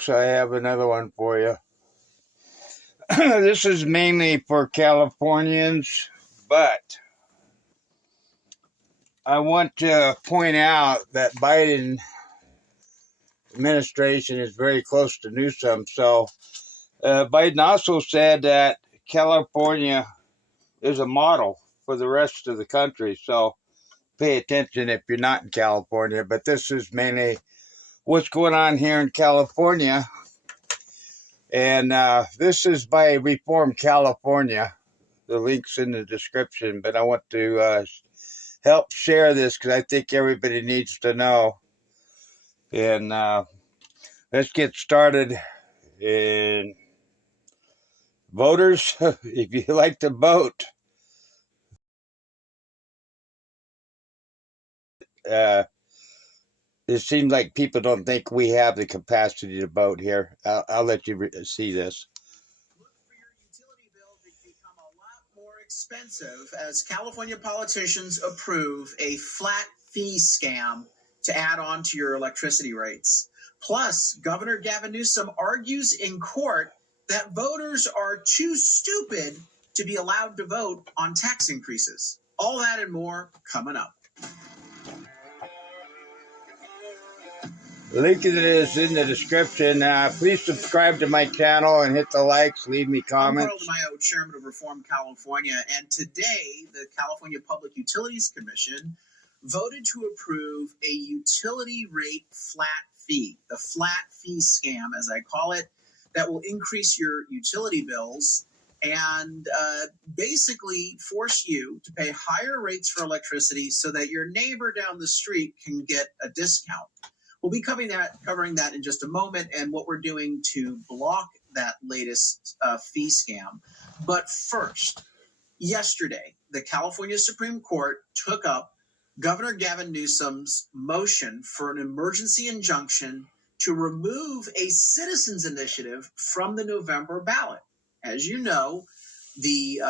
folks, I have another one for you. This is mainly for Californians, but I want to point out that Biden administration is very close to Newsom. So Biden also said that California is a model for the rest of the country. So pay attention if you're not in California. But this is mainly what's going on here in California. And this is by Reform California. The link's in the description. But I want to help share this because I think everybody needs to know. And let's get started. And voters, if you like to vote, it seems like people don't think we have the capacity to vote here. I'll let you see this. Look for your utility bill to become a lot more expensive as California politicians approve a flat fee scam to add on to your electricity rates. Plus, Governor Gavin Newsom argues in court that voters are too stupid to be allowed to vote on tax increases. All that and more coming up. The link is in the description. Please subscribe to my channel and hit the likes, leave me comments. I'm Carl DeMaio, Chairman of Reform California, and today the California Public Utilities Commission voted to approve a utility rate flat fee, the flat fee scam, as I call it, that will increase your utility bills and basically force you to pay higher rates for electricity so that your neighbor down the street can get a discount. We'll be covering that in just a moment and what we're doing to block that latest fee scam. But first, yesterday, the California Supreme Court took up Governor Gavin Newsom's motion for an emergency injunction to remove a citizens' initiative from the November ballot. As you know, the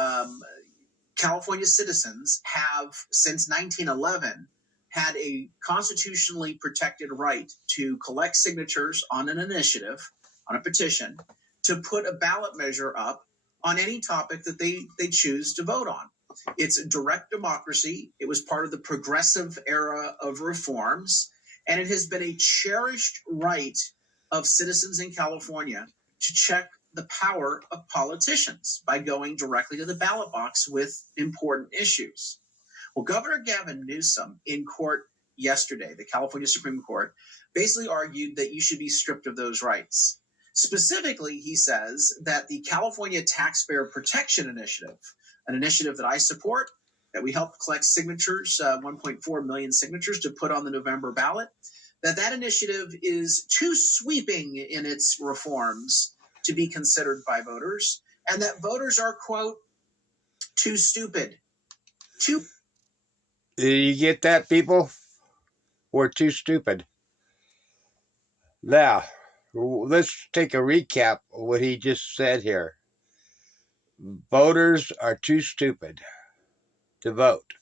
California citizens have, since 1911, had a constitutionally protected right to collect signatures on an initiative, on a petition, to put a ballot measure up on any topic that they choose to vote on. It's a direct democracy. It was part of the progressive era of reforms, and it has been a cherished right of citizens in California to check the power of politicians by going directly to the ballot box with important issues. Well, Governor Gavin Newsom in court yesterday, the California Supreme Court, basically argued that you should be stripped of those rights. Specifically, he says that the California Taxpayer Protection Initiative, an initiative that I support, that we helped collect signatures, 1.4 million signatures to put on the November ballot, that initiative is too sweeping in its reforms to be considered by voters, and that voters are, quote, too stupid. You get that, people? We're too stupid. Now, let's take a recap of what he just said here. Voters are too stupid to vote.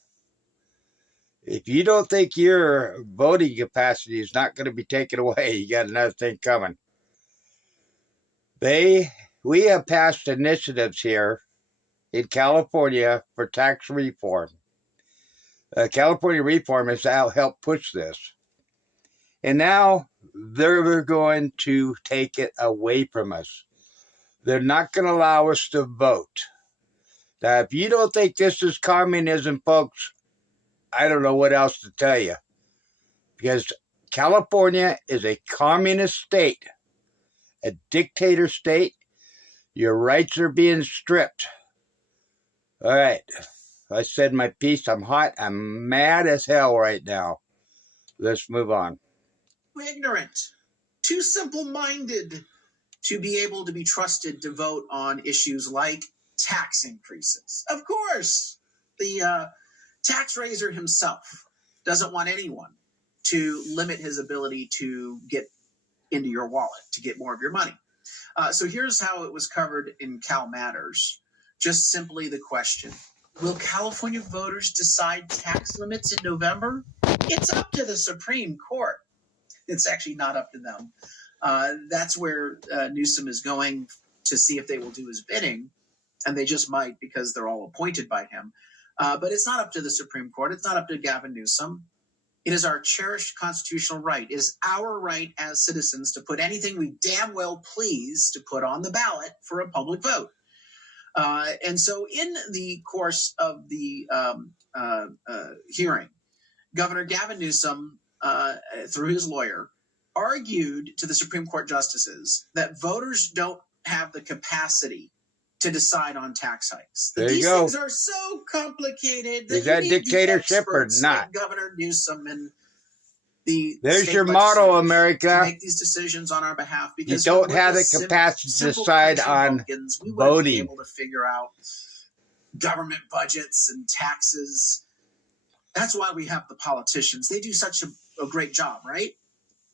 If you don't think your voting capacity is not going to be taken away, you got another thing coming. We have passed initiatives here in California for tax reform. California reform has helped push this. And now they're going to take it away from us. They're not going to allow us to vote. Now, if you don't think this is communism, folks, I don't know what else to tell you. Because California is a communist state, a dictator state. Your rights are being stripped. All right. I said my piece. I'm hot. I'm mad as hell right now. Let's move on. Ignorant, too simple-minded to be able to be trusted to vote on issues like tax increases. Of course, the tax raiser himself doesn't want anyone to limit his ability to get into your wallet, to get more of your money. So here's how it was covered in Cal Matters. Just simply the question: will California voters decide tax limits in November? It's up to the Supreme Court. It's actually not up to them. That's where Newsom is going to see if they will do his bidding, and they just might because they're all appointed by him. But it's not up to the Supreme Court. It's not up to Gavin Newsom. It is our cherished constitutional right. It is our right as citizens to put anything we damn well please to put on the ballot for a public vote. And so in the course of the hearing, Governor Gavin Newsom, through his lawyer, argued to the Supreme Court justices that voters don't have the capacity to decide on tax hikes. There These you go. things are so complicated. Is that dictatorship or not? like Governor Newsom and the There's state your motto, legislators America. to make these decisions on our behalf. Because You don't we're have the just capacity to simple decide country on bumpkins. We wouldn't be voting. able to figure out government budgets and taxes. That's why we have the politicians. They do such a great job, right?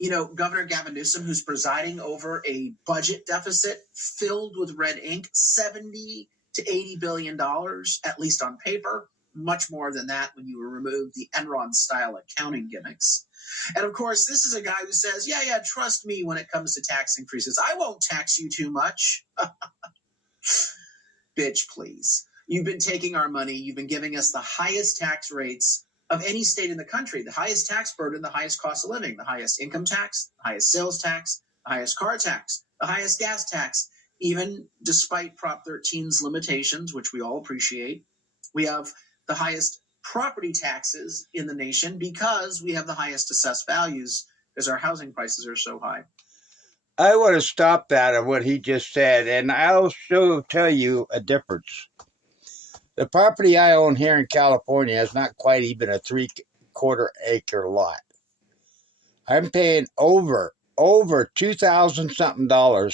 You know, Governor Gavin Newsom, who's presiding over a budget deficit filled with red ink, $70 to $80 billion, at least on paper, much more than that when you remove the Enron-style accounting gimmicks. And of course, this is a guy who says, yeah, trust me when it comes to tax increases. I won't tax you too much. Bitch, please. You've been taking our money. You've been giving us the highest tax rates of any state in the country, the highest tax burden, the highest cost of living, the highest income tax, the highest sales tax, the highest car tax, the highest gas tax. Even despite Prop 13's limitations, which we all appreciate, we have the highest property taxes in the nation because we have the highest assessed values because our housing prices are so high. I want to stop that of what he just said, and I'll tell you a difference. The property I own here in California is not quite even a 3/4 acre lot. I'm paying over $2,000-something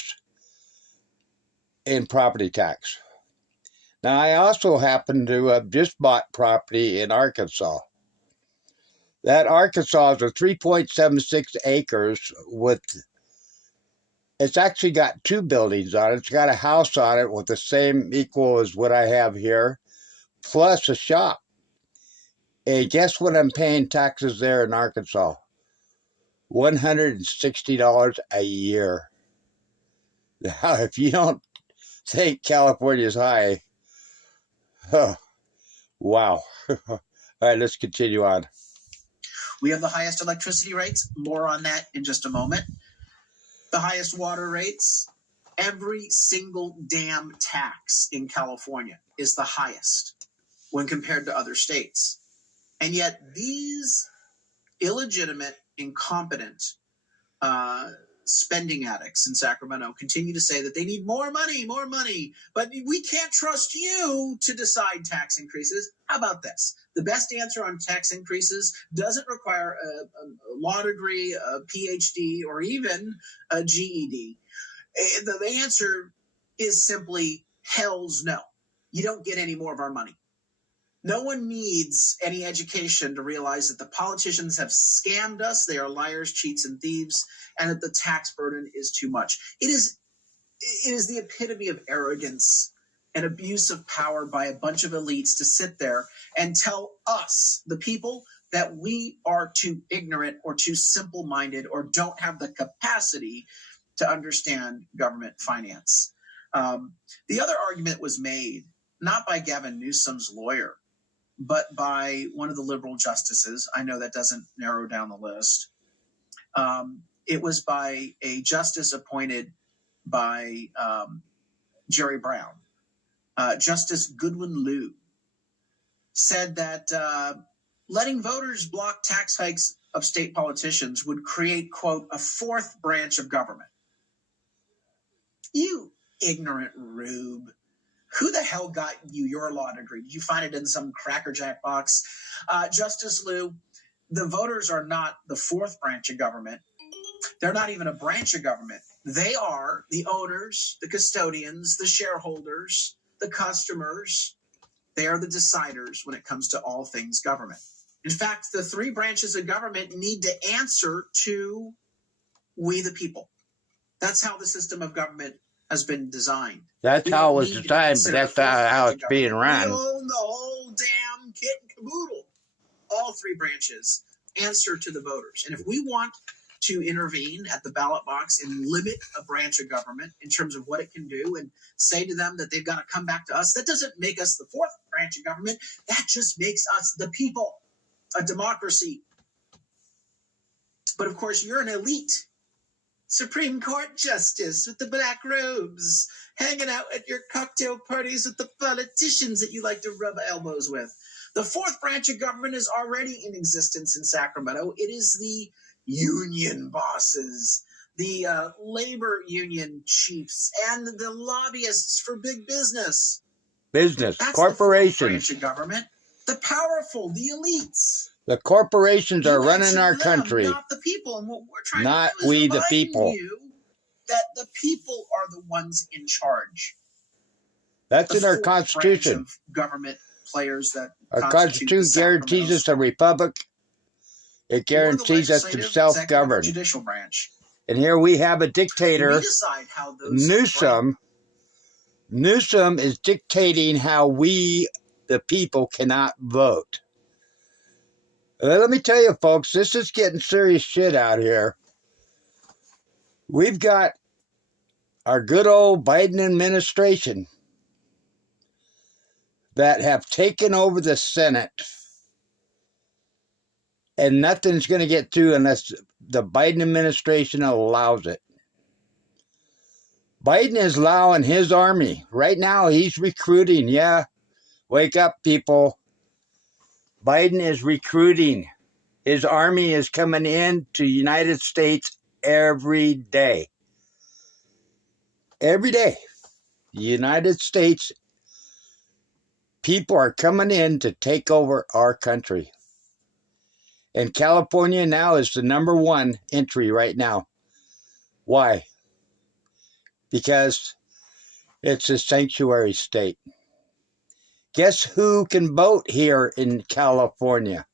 in property tax. Now, I also happen to have just bought property in Arkansas. That Arkansas is a 3.76 acres with, it's actually got 2 buildings on it. It's got a house on it with the same equal as what I have here, plus a shop. And guess what I'm paying taxes there in Arkansas? $160 a year. Now, if you don't think California's high, oh, wow. All right, let's continue on. We have the highest electricity rates. More on that in just a moment. The highest water rates. Every single damn tax in California is the highest when compared to other states. And yet these illegitimate, incompetent spending addicts in Sacramento continue to say that they need more money, but we can't trust you to decide tax increases. How about this? The best answer on tax increases doesn't require a law degree, a PhD, or even a GED. The answer is simply hell's no. You don't get any more of our money. No one needs any education to realize that the politicians have scammed us. They are liars, cheats, and thieves, and that the tax burden is too much. It is the epitome of arrogance and abuse of power by a bunch of elites to sit there and tell us, the people, that we are too ignorant or too simple-minded or don't have the capacity to understand government finance. The other argument was made not by Gavin Newsom's lawyer, but by one of the liberal justices. I know that doesn't narrow down the list. It was by a justice appointed by Jerry Brown. Justice Goodwin Liu said that letting voters block tax hikes of state politicians would create, quote, a fourth branch of government. You ignorant rube. Who the hell got you your law degree? Did you find it in some crackerjack box? Justice Liu, the voters are not the fourth branch of government. They're not even a branch of government. They are the owners, the custodians, the shareholders, the customers. They are the deciders when it comes to all things government. In fact, the 3 branches of government need to answer to we the people. That's how the system of government has been designed. That's how it was designed, but that's how it's being run. We own the whole damn kit and caboodle. All 3 branches answer to the voters. And if we want to intervene at the ballot box and limit a branch of government in terms of what it can do and say to them that they've got to come back to us. That doesn't make us the fourth branch of government. That just makes us the people, a democracy. But of course, you're an elite Supreme Court justice with the black robes, hanging out at your cocktail parties with the politicians that you like to rub elbows with. The fourth branch of government is already in existence in Sacramento. It is the union bosses, the labor union chiefs, and the lobbyists for big business. Business, That's corporations. The branch of government, the powerful, the elites. The corporations are running our them, country. Not the people. And what we're trying not to do is we the remind people. You that the people are the ones in charge. That's the in our full Constitution. branch of government players that Our Constitution guarantees us a republic. It guarantees us to self-govern. Judicial branch. And here we have a dictator, we decide how those NEwsom. NEwsom is dictating how we, the people, cannot vote. Let me tell you, folks, this is getting serious shit out here. We've got our good old Biden administration that have taken over the Senate, and nothing's going to get through unless the Biden administration allows it. Biden is allowing his army. Right now, he's recruiting. Yeah, wake up, people. Biden is recruiting. His army is coming in to the United States every day. Every day. The United States people are coming in to take over our country. And California now is the #1 entry right now. Why? Because it's a sanctuary state. Guess who can vote here in California?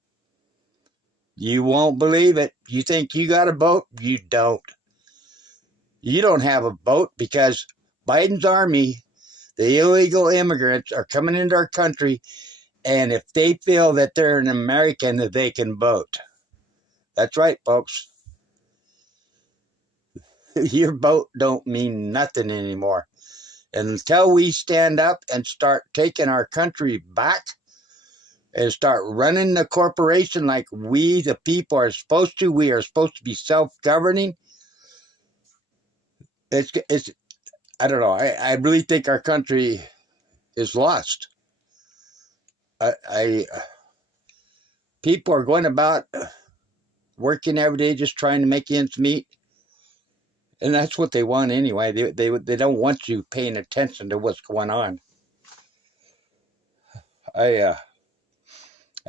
You won't believe it. You think you got a vote? You don't. You don't have a vote because Biden's army, the illegal immigrants, are coming into our country, and if they feel that they're an American, that they can vote. That's right, folks. Your vote don't mean nothing anymore. Until we stand up and start taking our country back and start running the corporation like we, the people, are supposed to. We are supposed to be self-governing. It's I don't know. I really think our country is lost. People are going about working every day just trying to make ends meet. And that's what they want anyway. They don't want you paying attention to what's going on. I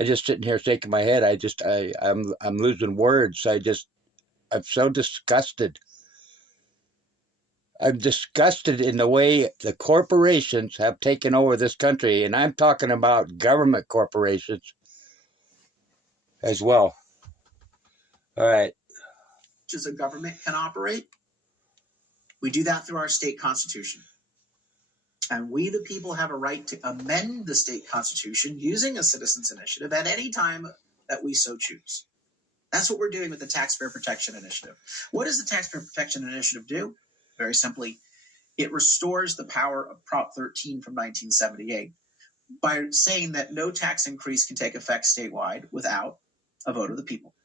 just sitting here shaking my head. I'm losing words. I'm so disgusted. I'm disgusted in the way the corporations have taken over this country, and I'm talking about government corporations as well. All right. As a government can operate. We do that through our state constitution. And we, the people, have a right to amend the state constitution using a citizens' initiative at any time that we so choose. That's what we're doing with the Taxpayer Protection Initiative. What does the Taxpayer Protection Initiative do? Very simply, it restores the power of Prop 13 from 1978 by saying that no tax increase can take effect statewide without a vote of the people.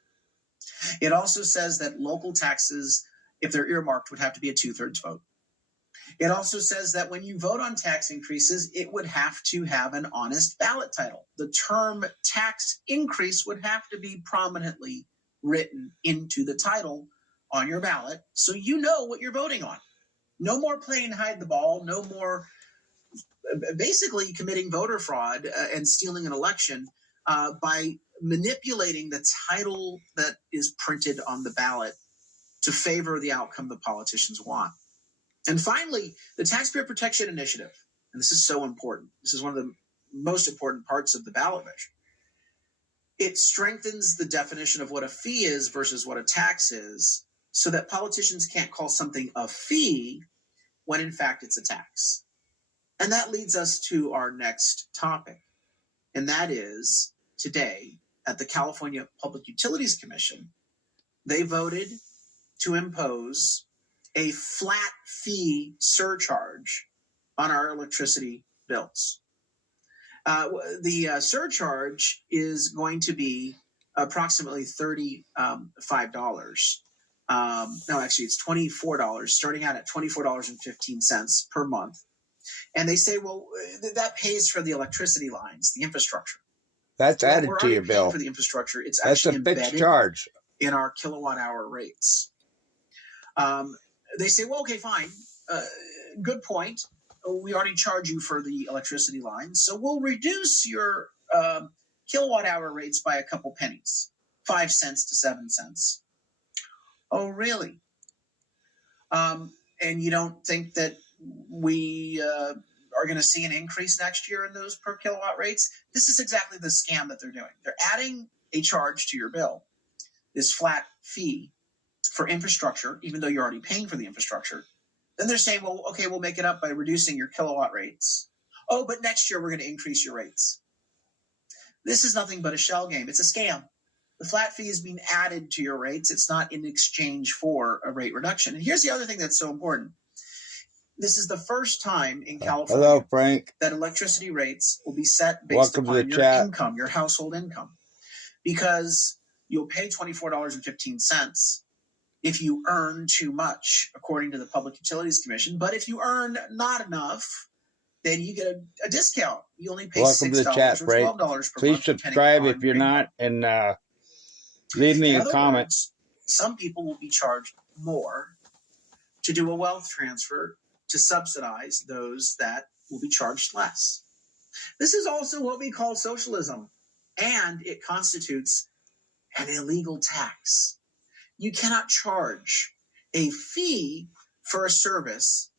It also says that local taxes, if they're earmarked, would have to be a 2/3 vote. It also says that when you vote on tax increases, it would have to have an honest ballot title. The term tax increase would have to be prominently written into the title on your ballot so you know what you're voting on. No more playing hide the ball, no more basically committing voter fraud and stealing an election by manipulating the title that is printed on the ballot to favor the outcome the politicians want. And finally, the Taxpayer Protection Initiative, and this is so important. This is one of the most important parts of the ballot measure. It strengthens the definition of what a fee is versus what a tax is so that politicians can't call something a fee when in fact it's a tax. And that leads us to our next topic, and that is today at the California Public Utilities Commission, they voted to impose a flat fee surcharge on our electricity bills. The surcharge is going to be approximately $35. No, actually, it's $24, starting out at $24.15 per month. And they say, well, that pays for the electricity lines, the infrastructure. That's added we're to your bill. For the infrastructure, it's That's actually a fixed embedded charge in our kilowatt hour rates. They say, well, okay, fine. Good point. We already charge you for the electricity lines, so we'll reduce your kilowatt hour rates by a couple pennies, 5 cents to 7 cents. Oh, really? And you don't think that we are going to see an increase next year in those per kilowatt rates? This is exactly the scam that they're doing. They're adding a charge to your bill, this flat fee for infrastructure, even though you're already paying for the infrastructure. Then they're saying, well, okay, we'll make it up by reducing your kilowatt rates. Oh, but next year we're going to increase your rates. This is nothing but a shell game. It's a scam. The flat fee is being added to your rates. It's not in exchange for a rate reduction. And here's the other thing that's so important. This is the first time in California Hello, Frank. that electricity rates will be set based upon your income, your household income, because you'll pay $24.15 if you earn too much, according to the Public Utilities Commission. But if you earn not enough, then you get a discount. You only pay $6 or $12 per month. Please subscribe if you're not, and leave me a comment. Words, some people will be charged more to do a wealth transfer to subsidize those that will be charged less. This is also what we call socialism, and it constitutes an illegal tax. You cannot charge a fee for a service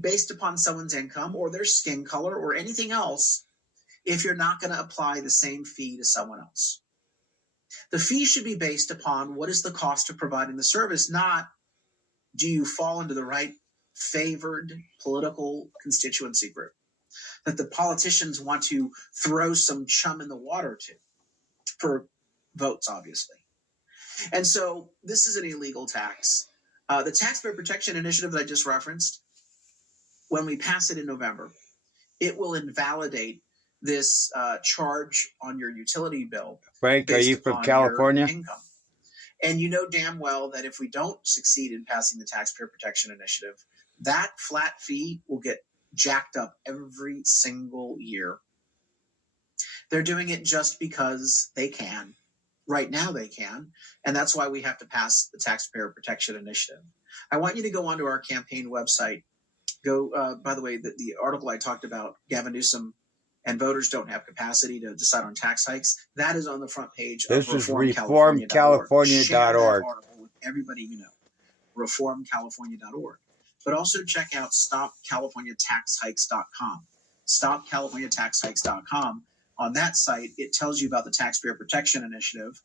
based upon someone's income or their skin color or anything else if you're not going to apply the same fee to someone else. The fee should be based upon what is the cost of providing the service, not do you fall into the right favored political constituency group that the politicians want to throw some chum in the water to for votes, obviously. And so this is an illegal tax. The Taxpayer Protection Initiative that I just referenced, when we pass it in November, it will invalidate this charge on your utility bill. Frank, are you from California? Income. And you know damn well that if we don't succeed in passing the Taxpayer Protection Initiative, that flat fee will get jacked up every single year. They're doing it just because they can. Right now they can. And that's why we have to pass the Taxpayer Protection Initiative. I want you to go onto our campaign website. Go, by the way, the article I talked about, Gavin Newsom and voters don't have capacity to decide on tax hikes. That is on the front page of reformcalifornia.org. Share that article with everybody you know. Reformcalifornia.org. But also check out stopcaliforniataxhikes.com. Stopcaliforniataxhikes.com. On that site, it tells you about the Taxpayer Protection Initiative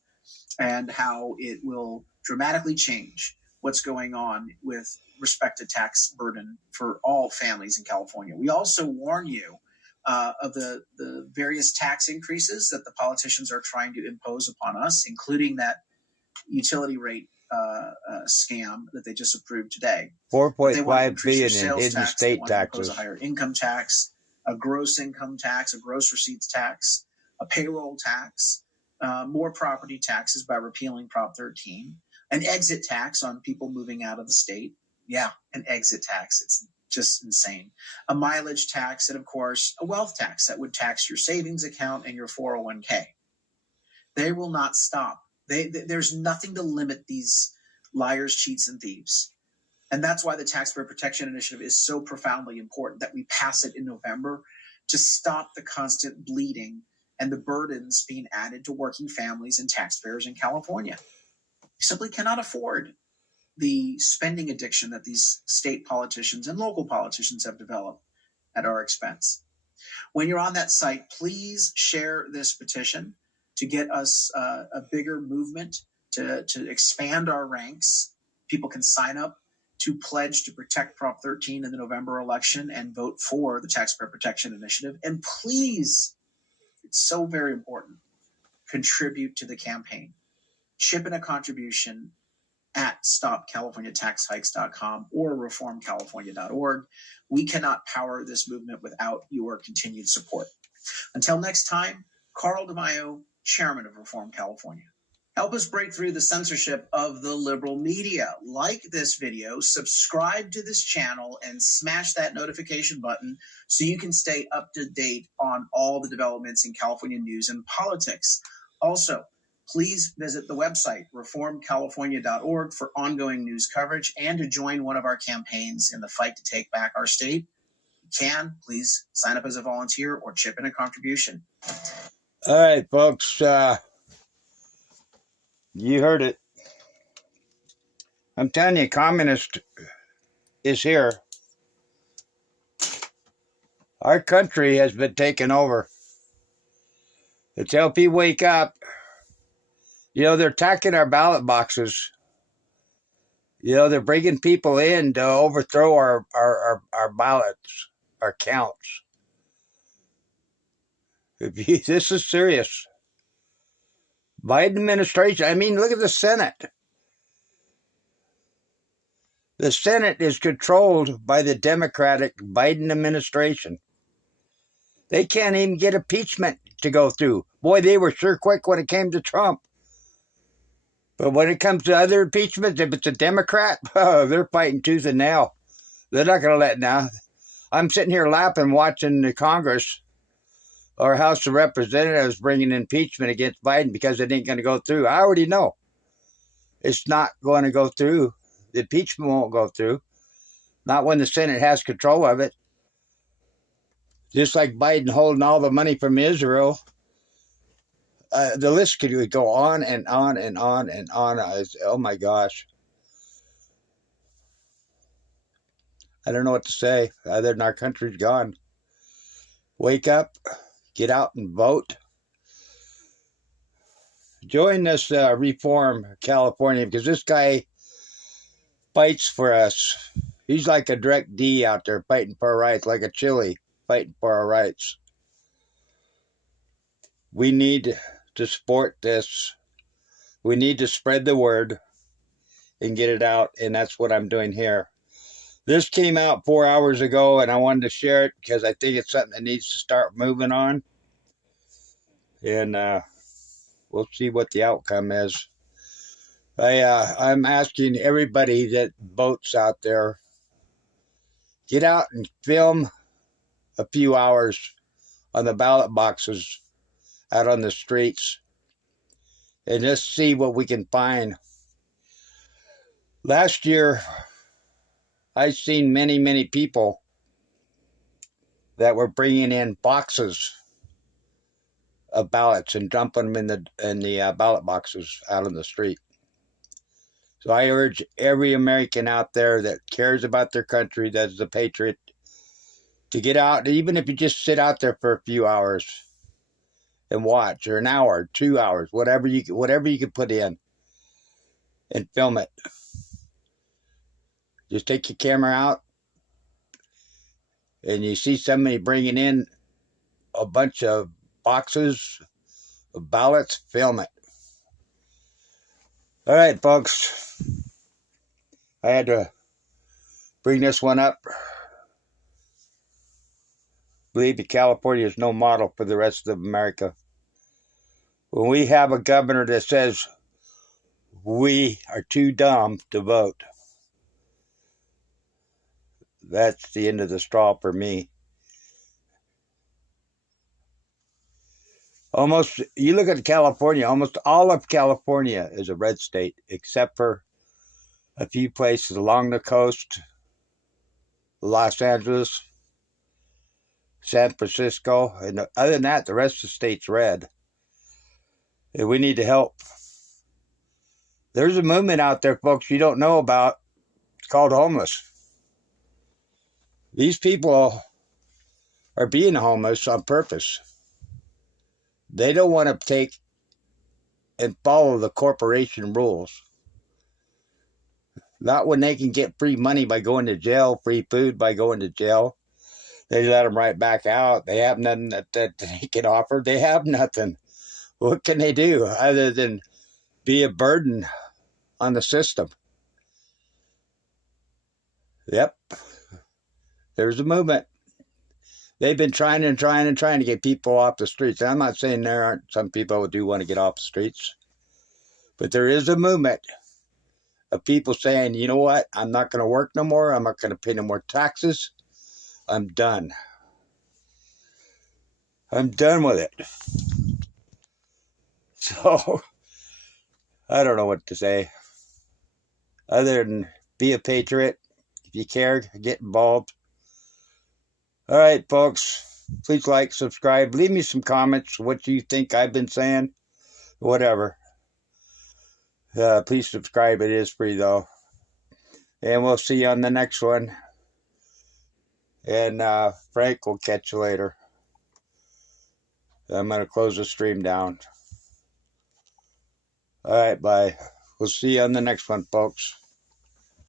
and how it will dramatically change what's going on with respect to tax burden for all families in California. We also warn you of the various tax increases that the politicians are trying to impose upon us, including that utility rate scam that they just approved today. $4.5 billion in hidden state taxes. A higher income tax, a gross income tax, a gross receipts tax, a payroll tax, more property taxes by repealing Prop 13, an exit tax on people moving out of the state. Yeah, an exit tax. It's just insane. A mileage tax, and of course, a wealth tax that would tax your savings account and your 401k. They will not stop. There's nothing to limit these liars, cheats, and thieves. And that's why the Taxpayer Protection Initiative is so profoundly important that we pass it in November to stop the constant bleeding and the burdens being added to working families and taxpayers in California. We simply cannot afford the spending addiction that these state politicians and local politicians have developed at our expense. When you're on that site, please share this petition to get us a bigger movement, to expand our ranks. People can sign up to pledge to protect Prop 13 in the November election and vote for the Taxpayer Protection Initiative. And please, it's so very important, contribute to the campaign. Chip in a contribution at stopcaliforniataxhikes.com or reformcalifornia.org. We cannot power this movement without your continued support. Until next time, Carl DeMaio, Chairman of Reform California. Help us break through the censorship of the liberal media. Like this video, subscribe to this channel, and smash that notification button so you can stay up to date on all the developments in California news and politics. Also, please visit the website, reformcalifornia.org, for ongoing news coverage and to join one of our campaigns in the fight to take back our state. If you can, please sign up as a volunteer or chip in a contribution. All right, folks. You heard it. I'm telling you, communist is here. Our country has been taken over. Let's help you wake up. You know, they're attacking our ballot boxes. You know, they're bringing people in to overthrow our ballots, our counts. This is serious. Biden administration, I mean, look at the Senate. The Senate is controlled by the Democratic Biden administration. They can't even get impeachment to go through. Boy, they were sure quick when it came to Trump. But when it comes to other impeachments, if it's a Democrat, oh, they're fighting tooth and nail. They're not going to let now. I'm sitting here laughing watching the Congress or House of Representatives bringing impeachment against Biden because it ain't going to go through. I already know it's not going to go through. The impeachment won't go through. Not when the Senate has control of it. Just like Biden holding all the money from Israel. The list could go on and on and on and on. Oh my gosh. I don't know what to say other than our country's gone. Wake up. Get out and vote. Join this Reform California because this guy fights for us. He's like a direct D out there fighting for our rights, like a chili fighting for our rights. We need to support this. We need to spread the word and get it out, and that's what I'm doing here. This came out 4 hours ago, and I wanted to share it because I think it's something that needs to start moving on. And we'll see what the outcome is. I'm asking everybody that votes out there, get out and film a few hours on the ballot boxes out on the streets and just see what we can find. Last year, I seen many people that were bringing in boxes of ballots and dumping them in the ballot boxes out on the street. So I urge every American out there that cares about their country, that is a patriot, to get out, even if you just sit out there for a few hours and watch, or an hour, 2 hours, whatever you can put in, and film it. Just take your camera out, and you see somebody bringing in a bunch of boxes of ballots, film it. All right, folks. I had to bring this one up. I believe that California is no model for the rest of America. When we have a governor that says we are too dumb to vote, that's the end of the straw for me. You look at California, almost all of California is a red state, except for a few places along the coast, Los Angeles, San Francisco, and other than that, the rest of the state's red. And we need to help. There's a movement out there, folks, you don't know about. It's called homeless. These people are being homeless on purpose. They don't want to take and follow the corporation rules. Not when they can get free money by going to jail, free food by going to jail. They let them right back out. They have nothing that they can offer. They have nothing. What can they do other than be a burden on the system? Yep. There's a movement. They've been trying to get people off the streets. And I'm not saying there aren't some people who do want to get off the streets. But there is a movement of people saying, you know what? I'm not going to work no more. I'm not going to pay no more taxes. I'm done. I'm done with it. So, I don't know what to say. Other than be a patriot. If you care, get involved. All right, folks. Please like, subscribe. Leave me some comments. What you think I've been saying. Whatever. Please subscribe. It is free, though. And we'll see you on the next one. And Frank will catch you later. I'm going to close the stream down. All right, bye. We'll see you on the next one, folks.